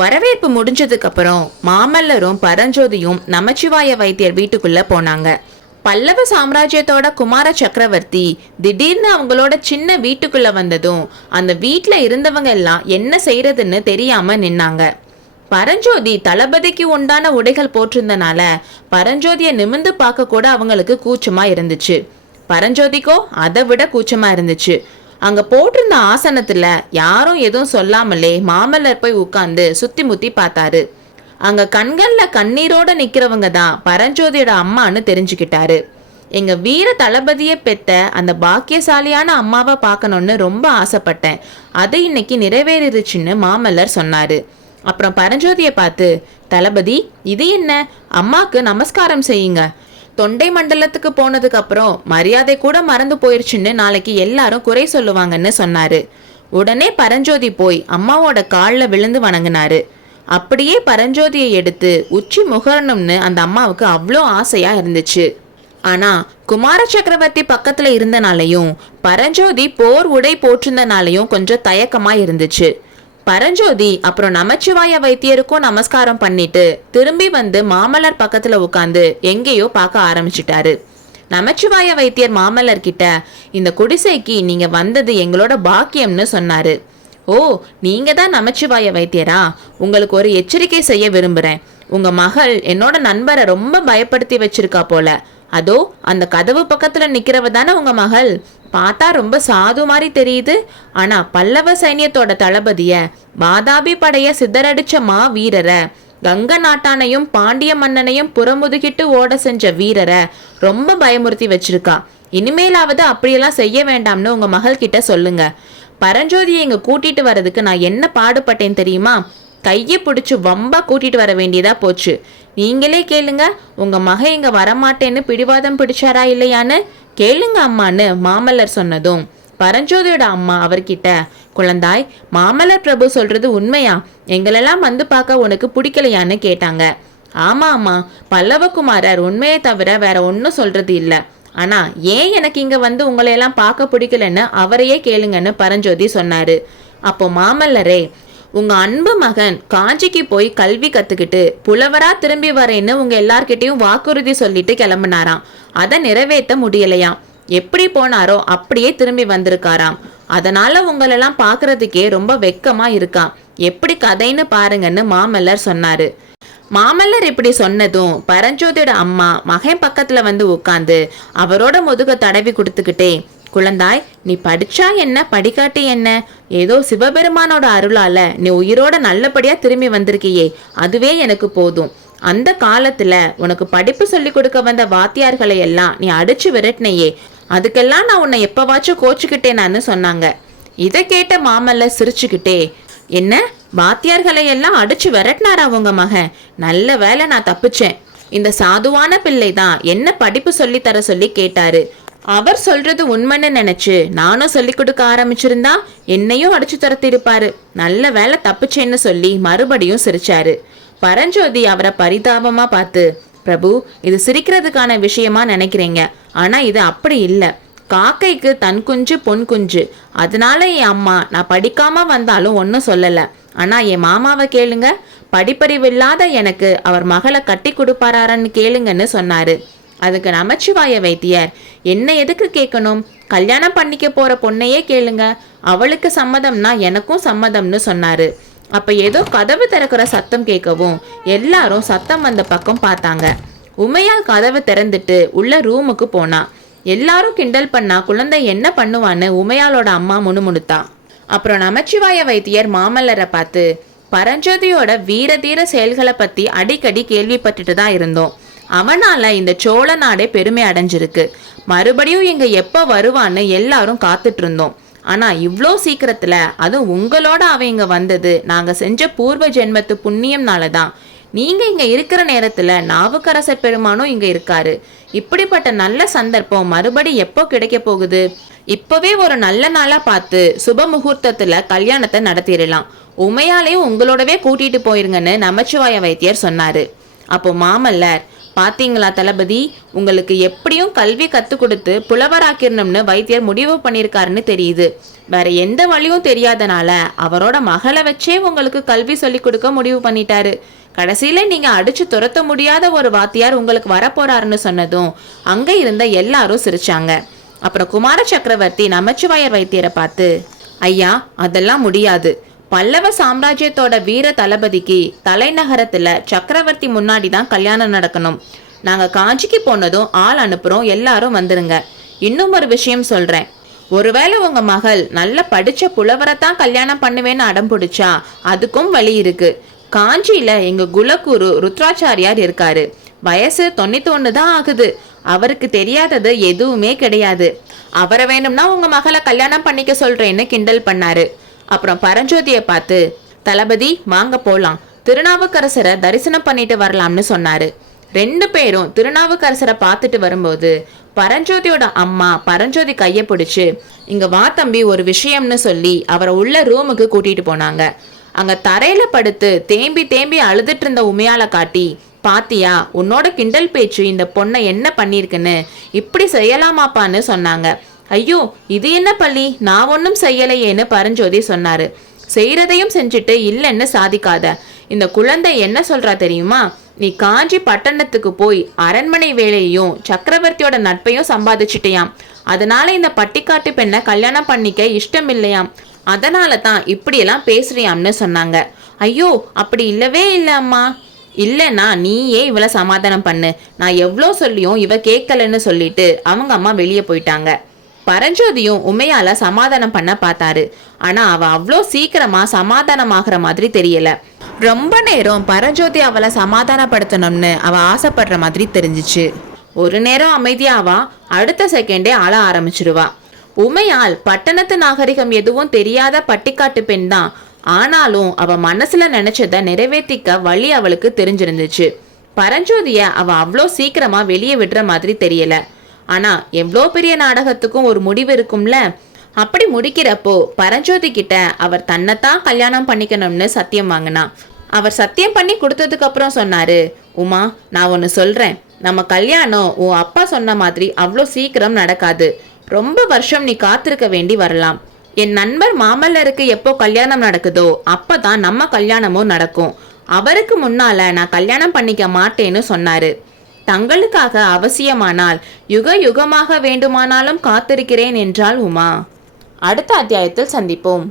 வரவேற்பு முடிஞ்சதுக்கு அப்புறம் மாமல்லரும் பரஞ்சோதியும் நமச்சிவாய வைத்தியர் வீட்டுக்குள்ள போனாங்க. பல்லவ சாம்ராஜ்யத்தோட குமார சக்கரவர்த்தி திடீர்னு அவங்களோட சின்ன வீட்டுக்குள்ள வந்ததும் அந்த வீட்டுல இருந்தவங்க எல்லாம் என்ன செய்யறதுன்னு தெரியாம நின்னாங்க. பரஞ்சோதி தளபதிக்கு உண்டான உடைகள் போட்டிருந்தனால பரஞ்சோதிய நிமிந்து பார்க்க கூட அவங்களுக்கு கூச்சமா இருந்துச்சு. பரஞ்சோதிக்கோ அதை விட கூச்சமா இருந்துச்சு. அங்க போட்டிருந்த ஆசனத்துல யாரும் எதுவும் சொல்லாமலே மாமல்லர் போய் உட்கார்ந்து சுத்தி முத்தி பார்த்தாரு. அங்க கண்கள்ல கண்ணீரோட நிக்கிறவங்க தான் பரஞ்சோதியோட அம்மான்னு தெரிஞ்சுக்கிட்டாரு. எங்க வீர தளபதியை பெத்த அந்த பாக்கியசாலியான அம்மாவை பார்க்கணும்னு ரொம்ப ஆசைப்பட்டேன், அது இன்னைக்கு நிறைவேறிடுச்சுன்னு மாமல்லர் சொன்னாரு. அப்புறம் பரஞ்சோதியை பார்த்து, தளபதி இது என்ன, அம்மாக்கு நமஸ்காரம் செய்யுங்க. தொண்டை மண்டலத்துக்கு போனதுக்கு அப்புறம் மரியாதை கூட மறந்து போயிருச்சுன்னு நாளைக்கு எல்லாரும் குறை சொல்லுவாங்கன்னு சொன்னாரு. உடனே பரஞ்சோதி போய் அம்மாவோட காலில் விழுந்து வணங்கினாரு. அப்படியே பரஞ்சோதியை எடுத்து உச்சி முகரணும்னு அந்த அம்மாவுக்கு அவ்வளோ ஆசையா இருந்துச்சு. ஆனா குமார சக்கரவர்த்தி பக்கத்துல இருந்தனாலையும் பரஞ்சோதி போர் உடை போட்டிருந்தனாலையும் கொஞ்சம் தயக்கமா இருந்துச்சு. பரஞ்சோதி அப்புறம் நமச்சிவாய வைத்தியருக்கும் நமஸ்காரம் பண்ணிட்டு திரும்பி வந்து மாமல்லர் பக்கத்துல உட்காந்து எங்கேயோ பார்க்க ஆரம்பிச்சிட்டாரு. நமச்சிவாய வைத்தியர் மாமல்லர் கிட்ட, இந்த குடிசைக்கு நீங்க வந்தது எங்களோட பாக்கியம்னு சொன்னாரு. ஓ, நீங்க தான் நமச்சிவாய வைத்தியரா? உங்களுக்கு ஒரு எச்சரிக்கை செய்ய விரும்புறேன். உங்க மகள் என்னோட நண்பரை ரொம்ப பயப்படுத்தி வச்சிருக்கா போல. அதோ அந்த கதவு பக்கத்துல நிக்கிறவ தானே உங்க மகள்? பார்த்தா ரொம்ப சாது மாதிரி தெரியுது. ஆனா பல்லவ சைன்யத்தோட தளபதிய, வாதாபி படைய சிதறடிச்ச மா வீரரை, கங்க நாட்டானையும் பாண்டிய மன்னனையும் புறமுதுகிட்டு ஓட செஞ்ச வீரரை ரொம்ப பயமுறுத்தி வச்சிருக்கா. இனிமேலாவது அப்படியெல்லாம் செய்ய வேண்டாம்னு உங்க மகள் கிட்ட சொல்லுங்க. பரஞ்சோதியை இங்க கூட்டிட்டு வர்றதுக்கு நான் என்ன பாடுபட்டேன் தெரியுமா? கையை பிடிச்சு வம்பா கூட்டிட்டு வர வேண்டியதா போச்சு. நீங்களே கேளுங்க, உங்க மக இங்க வரமாட்டேன்னு பிடிவாதம் பிடிச்சாரா இல்லையான்னு கேளுங்க அம்மான்னு மாமல்லர் சொன்னதும் பரஞ்சோதியோட அம்மா அவர்கிட்ட, குழந்தாய், மாமல்லர் பிரபு சொல்றது உண்மையா? எங்களெல்லாம் வந்து பார்க்க உனக்கு பிடிக்கலையான்னு கேட்டாங்க. ஆமா அம்மா, பல்லவகுமாரர் உண்மையை தவிர வேற ஒன்னும் சொல்றது இல்லை. ஆனா ஏன் எனக்கு இங்க வந்து உங்களையெல்லாம் பார்க்க பிடிக்கலன்னு அவரையே கேளுங்கன்னு பரஞ்சோதி சொன்னாரு. அப்போ மாமல்லரே, உங்க அன்பு மகன் காஞ்சிக்கு போய் கல்வி கத்துக்கிட்டு புலவரா திரும்பி வரேன்னு உங்க எல்லார்கிட்டையும் வாக்குறுதி சொல்லிட்டு கிளம்புனாராம். அதை நிறைவேற்ற முடியலையாம். எப்படி போனாரோ அப்படியே திரும்பி வந்திருக்காராம். அதனால உங்களெல்லாம் பாக்குறதுக்கே ரொம்ப வெக்கமா இருக்காம். எப்படி கதைன்னு பாருங்கன்னு மாமல்லர் சொன்னாரு. மாமல்லர் இப்படி சொன்னதும் பரஞ்சோதியோட அம்மா மகன் பக்கத்துல வந்து உட்காந்து அவரோட முதுக தடவி கொடுத்துக்கிட்டே, குழந்தாய், நீ படிச்சா என்ன படிக்காட்டி என்ன, ஏதோ சிவபெருமானோட அருளால நீ உயிரோட நல்லபடியா திரும்பி வந்திருக்கியே, அதுவே எனக்கு போதும். அந்த காலத்துல உனக்கு படிப்பு சொல்லி கொடுக்க வந்த வாத்தியார்களை எல்லாம் நீ அடிச்சு விரட்டினையே, அதுக்கெல்லாம் நான் உன்னை எப்பவாச்சும் கோச்சுக்கிட்டேனான்னு சொன்னாங்க. இதை கேட்ட மாமல்லர் சிரிச்சுக்கிட்டே, என்ன, வாத்தியார்களை எல்லாம் அடிச்சு விரட்டினாரா உங்க மகன்? நல்ல வேலை நான் தப்பிச்சேன். இந்த சாதுவான பிள்ளை தான் என்ன படிப்பு சொல்லி தர சொல்லி கேட்டாரு. அவர் சொல்றது உண்மைன்னு நினைச்சு நானும் சொல்லி கொடுக்க ஆரம்பிச்சிருந்தா என்னையும் அடிச்சு துரத்தி இருப்பாரு. நல்ல வேலை தப்பிச்சேன்னு சொல்லி மறுபடியும் சிரிச்சாரு. பரஞ்சோதி அவரை பரிதாபமா பார்த்து, பிரபு, இது சிரிக்கிறதுக்கான விஷயமா நினைக்கிறீங்க, ஆனா இது அப்படி இல்லை. காக்கைக்கு தன் குஞ்சு பொன் குஞ்சு. அதனால என் அம்மா நான் படிக்காம வந்தாலும் ஒன்னும் சொல்லல. ஆனா என் மாமாவை கேளுங்க, படிப்பறிவு இல்லாத எனக்கு அவர் மகளை கட்டி கொடுப்பாரான்னு கேளுங்கன்னு சொன்னாரு. அதுக்கு நமச்சிவாய வைத்தியர், என்ன எதுக்கு கேட்கணும், கல்யாணம் பண்ணிக்க போற பொண்ணையே கேளுங்க, அவளுக்கு சம்மதம்னா எனக்கும் சம்மதம்னு சொன்னாரு. அப்ப ஏதோ கதவு திறக்கிற சத்தம் கேட்கவும் எல்லாரும் சத்தம் வந்த பக்கம் பார்த்தாங்க. உமையால் கதவு திறந்துட்டு உள்ள ரூமுக்கு போனா. எல்லாரும் கிண்டல் பண்ணா குழந்தை என்ன பண்ணுவான்னு உமையாலோட அம்மா முணுமுணுத்தா. அப்புறம் நமச்சிவாய வைத்தியர் மாமல்லரை பார்த்து, பரஞ்சோதியோட வீர தீர செயல்களை பத்தி அடிக்கடி கேள்விப்பட்டுட்டு தான் இருந்தோம். அவனால இந்த சோழ நாடே பெருமை அடைஞ்சிருக்கு. மறுபடியும் இங்க எப்ப வருவான்னு எல்லாரும் காத்துட்டு இருந்தோம். ஆனா இவ்வளோ சீக்கிரத்துல, அதுவும் உங்களோட அவ இங்க வந்தது நாங்க செஞ்ச பூர்வ ஜென்மத்து புண்ணியம்னாலதான். நீங்க இங்க இருக்கிற நேரத்துல நாவுக்கரசர் பெருமானும் இங்க இருக்காரு. இப்படிப்பட்ட நல்ல சந்தர்ப்பம் மறுபடி எப்போ கிடைக்க போகுது? இப்பவே ஒரு நல்ல நாளா பார்த்து சுப முகூர்த்தத்துல கல்யாணத்தை நடத்திடலாம். உமையாலையும் உங்களோடவே கூட்டிட்டு போயிருங்கன்னு நமச்சிவாய வைத்தியர் சொன்னாரு. அப்போ மாமல்லர், பாத்தீங்களா தளபதி, உங்களுக்கு எப்படியும் கல்வி கற்றுக் கொடுத்து புலவராக்கிரணும்னு வைத்தியர் முடிவு பண்ணியிருக்காருன்னு தெரியுது. வேற எந்த வழியும் தெரியாதனால அவரோட மகளை வச்சே உங்களுக்கு கல்வி சொல்லி கொடுக்க முடிவு பண்ணிட்டாரு. கடைசியில நீங்க அடிச்சு துரத்த முடியாத ஒரு வாத்தியார் உங்களுக்கு வரப்போறாருன்னு சொன்னதும் அங்க இருந்த எல்லாரும் சிரிச்சாங்க. அப்புறம் குமார சக்கரவர்த்தி நமச்சிவாயர் வைத்தியரை பார்த்து, ஐயா அதெல்லாம் முடியாது. பல்லவ சாம்ராஜ்யத்தோட வீர தளபதிக்கு தலைநகரத்துல சக்கரவர்த்தி முன்னாடி தான் கல்யாணம் நடக்கணும். நாங்க காஞ்சிக்கு போனதும் ஆள் அனுப்புறோம், எல்லாரும் வந்துருங்க. இன்னும் ஒரு விஷயம் சொல்றேன், ஒருவேளை உங்க மகள் நல்ல படிச்ச புலவரைத்தான் கல்யாணம் பண்ணுவேன்னு அடம் பிடிச்சா அதுக்கும் வழி இருக்கு. காஞ்சியில எங்க குலகுரு ருத்ராச்சாரியார் இருக்காரு. வயசு 91 தான் ஆகுது. அவருக்கு தெரியாதது எதுவுமே கிடையாது. அவரை வேணும்னா உங்க மகளை கல்யாணம் பண்ணிக்க சொல்றேன்னு கிண்டல் பண்ணாரு. அப்புறம் பரஞ்சோதியை பார்த்து, தளபதி வாங்க போலாம், திருநாவுக்கரசரை தரிசனம் பண்ணிட்டு வரலாம்னு சொன்னாரு. 2 பேரும் திருநாவுக்கரசரை பார்த்துட்டு வரும்போது பரஞ்சோதியோட அம்மா பரஞ்சோதி கையை பிடிச்சு, இங்க வா தம்பி ஒரு விஷயம்னு சொல்லி அவரை உள்ள ரூமுக்கு கூட்டிட்டு போனாங்க. அங்க தரையில படுத்து தேம்பி தேம்பி அழுதுட்டு இருந்த உமையால காட்டி, பாத்தியா உன்னோட கிண்டல் பேச்சு இந்த பொண்ணை என்ன பண்ணிருக்குன்னு, இப்படி செய்யலாமாப்பான்னு சொன்னாங்க. ஐயோ இது என்ன பள்ளி, நான் ஒன்றும் செய்யலையேன்னு பரஞ்சோதி சொன்னாரு. செய்யறதையும் செஞ்சுட்டு இல்லைன்னு சாதிக்காத. இந்த குழந்தை என்ன சொல்றா தெரியுமா, நீ காஞ்சி பட்டணத்துக்கு போய் அரண்மனை வேலையையும் சக்கரவர்த்தியோட நட்பையும் சம்பாதிச்சிட்டியாம். அதனால இந்த பட்டிக்காட்டு பெண்ணை கல்யாணம் பண்ணிக்க இஷ்டம் இல்லையாம். அதனால தான் இப்படியெல்லாம் பேசுறியாம்னு சொன்னாங்க. ஐயோ அப்படி இல்லவே இல்லை அம்மா. இல்லைன்னா நீயே இவளை சமாதானம் பண்ணு, நான் எவ்வளோ சொல்லியும் இவ கேட்கலன்னு சொல்லிட்டு அவங்க அம்மா வெளியே போயிட்டாங்க. பரஞ்சோதியும் உமையால சமாதானம் பண்ண பார்த்தாரு. ஆனா அவ அவ்வளோ சீக்கிரமா சமாதானம் ஆகிற மாதிரி தெரியல. ரொம்ப நேரம் பரஞ்சோதி அவளை சமாதானப்படுத்தணும்னு அவ ஆசைப்படுற மாதிரி தெரிஞ்சிச்சு. ஒரு நேரம் அமைதியாவா, அடுத்த செகண்டே அழ ஆரம்பிச்சிருவா. உமையால் பட்டணத்து நாகரிகம் எதுவும் தெரியாத பட்டிக்காட்டு பெண் தான். ஆனாலும் அவ மனசுல நினைச்சத நிறைவேற்றிக்க வழி அவளுக்கு தெரிஞ்சிருந்துச்சு. பரஞ்சோதிய அவ அவ்வளோ சீக்கிரமா வெளியே விடுற மாதிரி தெரியல. ஆனா எவ்வளோ பெரிய நாடகத்துக்கும் ஒரு முடிவு இருக்கும்ல. அப்படி முடிக்கிறப்போ பரஞ்சோதி கிட்ட அவர் தன்னைத்தான் கல்யாணம் பண்ணிக்கணும்னு சத்தியம் வாங்கினா. அவர் சத்தியம் பண்ணி கொடுத்ததுக்கு அப்புறம் சொன்னாரு, உமா நான் ஒன்னு சொல்றேன், நம்ம கல்யாணம் உன் அப்பா சொன்ன மாதிரி அவ்வளோ சீக்கிரம் நடக்காது. ரொம்ப வருஷம் நீ காத்திருக்க வேண்டி வரலாம். என் நண்பர் மாமல்லருக்கு எப்போ கல்யாணம் நடக்குதோ அப்பதான் நம்ம கல்யாணமும் நடக்கும். அவருக்கு முன்னால நான் கல்யாணம் பண்ணிக்க மாட்டேன்னு சொன்னாரு. தங்களுக்காக அவசியமானால் யுக யுகமாக வேண்டுமானாலும் காத்திருக்கிறேன் என்றாள் உமா. அடுத்த அத்தியாயத்தில் சந்திப்போம்.